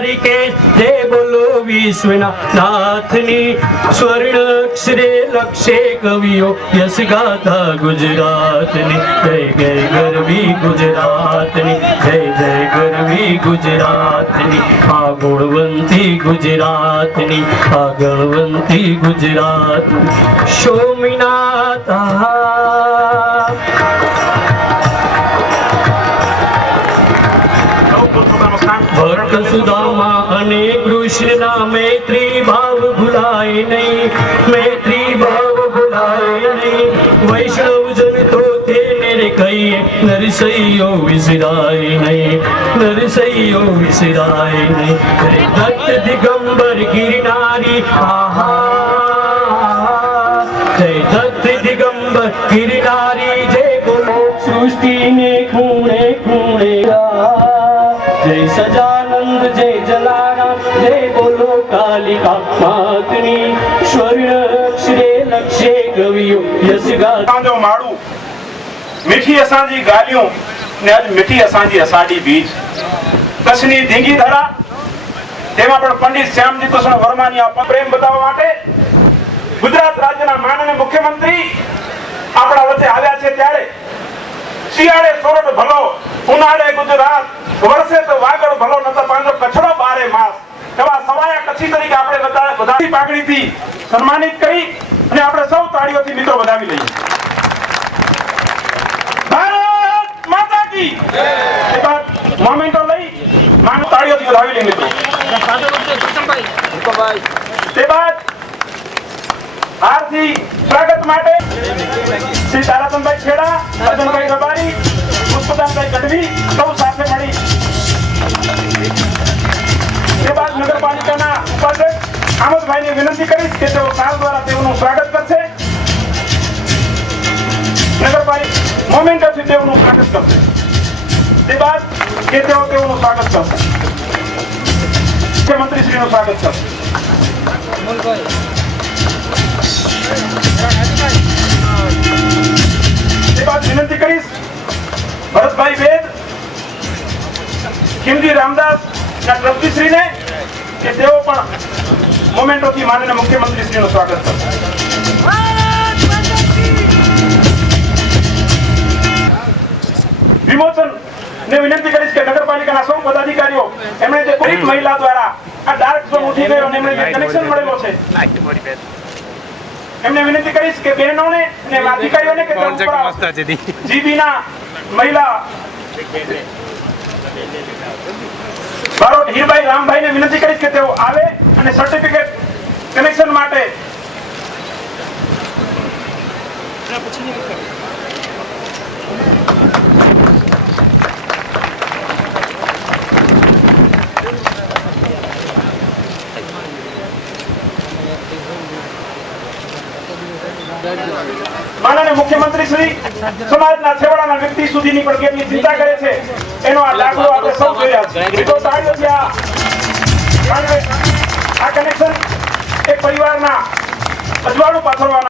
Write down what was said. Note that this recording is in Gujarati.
દ્વારિકે જય બોલો વિશ્વના નાથની સ્વર્ણાક્ષરે લક્ષે કવિઓ યશ ગાથા ગુજરાતની જય જય ગરવી ગુજરાતની જય જય ગરવી ગુજરાતની આ ગુણવંતી ગુજરાતની આ ગણવંતી ગુજરાતની સોમનાથ ભક્ત સુદામા અને કૃષ્ણના મૈત્રી ભાવ ભૂલાય નહીં, મૈત્રી ભાવ ભૂલાય નહીં. વૈષ્ણવજન તો તેને રે કહીએ નરસૈયો વિસરાય નહીં, નરસૈયો વિસરાય નહીં. દત્ત દિગંબર ગિરનારી આહા જય દત્ત દિગંબર ગિરનારી જય બોલો સૃષ્ટિને ખૂણે ખૂણે જય સજાનંદ જય જલારામ જય બોલો કાલિકા માતની સ્વર્ણાક્ષરે લક્ષે કવિઓ યશ ગાથા માળું મીઠી અસાંજી ગાલિયું ને આજ મીઠી અસાંજી અષાઢી બીજ કચ્છની ધીંગી ધરા તેમાં પણ પંડિત શ્યામજી કૃષ્ણ વર્માની આ પ્રેમ બતાવવા માટે ગુજરાત રાજ્યના માનનીય મુખ્યમંત્રી આપણા વચ્ચે આવ્યા છે. ત્યારે શિયાળે સોરઠ ભલો ઉનાળે ગુજરાત વર્ષે તો વાગડ ભલો નતો પાંજો કચરો બારે માસ એવા સવાયા કચ્છી તરીકે આપણે બધાની પાઘડીથી સન્માનિત કરી અને આપણે સૌ તાળીઓથી મિત્રો વધાવી લઈએ. ભારત માતા કી જય. મોમેન્ટો લઈ માનો તાળીઓથી વધાવી લઈએ મિત્રો. તે બાદ હારથી સ્વાગત માટે શ્રી તારાચંદભાઈ ખેડા, અર્જુનભાઈ રબારી, પુષ્પદાનભાઈ ગઢવી સૌ સાથે મળી. તે બાદ નગરપાલિકાના ઉપાધ્યક્ષ આમોદભાઈને વિનંતી કરીશ કે તેઓ સાલ દ્વારા તેઓનું સ્વાગત કરશે. નગરપાલિકા મોમેન્ટથી તેઓનું સ્વાગત કરશે. તે બાદ કે તેઓનું સ્વાગત કરશે. મુખ્યમંત્રીશ્રીનું સ્વાગત કરશે. તે બાદ વિનંતી કરીશ ભરતભાઈ વેદ, ખીમજી રામદાસ ના ટ્રસ્ટીશ્રીને કે તેઓ પણ મોમેન્ટોથી માનનીય મુખ્યમંત્રીશ્રીનું સ્વાગત કરશે. વિમોચન ને વિનંતી કરીશ કે નગરપાલિકાના સૌ પદાધિકારીઓ એમણે જે પીડિત મહિલા દ્વારા આ ડાર્ક ઝોન ઉઠી ગયો અને એમણે જે કનેક્શન મળેલો છે એમને વિનંતી કરીશ કે બહેનોને અને અધિકારીઓને કે જીબીના મહિલા બારોટ હીરભાઈ રામભાઈને વિનંતી કરીશ કે તેઓ આવે અને સર્ટિફિકેટ કનેક્શન માટે માનનીય મુખ્યમંત્રી શ્રી સમાજના છેવાડાના વ્યક્તિ સુધીની પણ કેટલી ચિંતા કરે છે એનો આ દાખલો આપણે સૌ જોયા છે. તો તાળીઓથી આ કનેક્શન એક પરિવારના અજવાળું પાથરવાના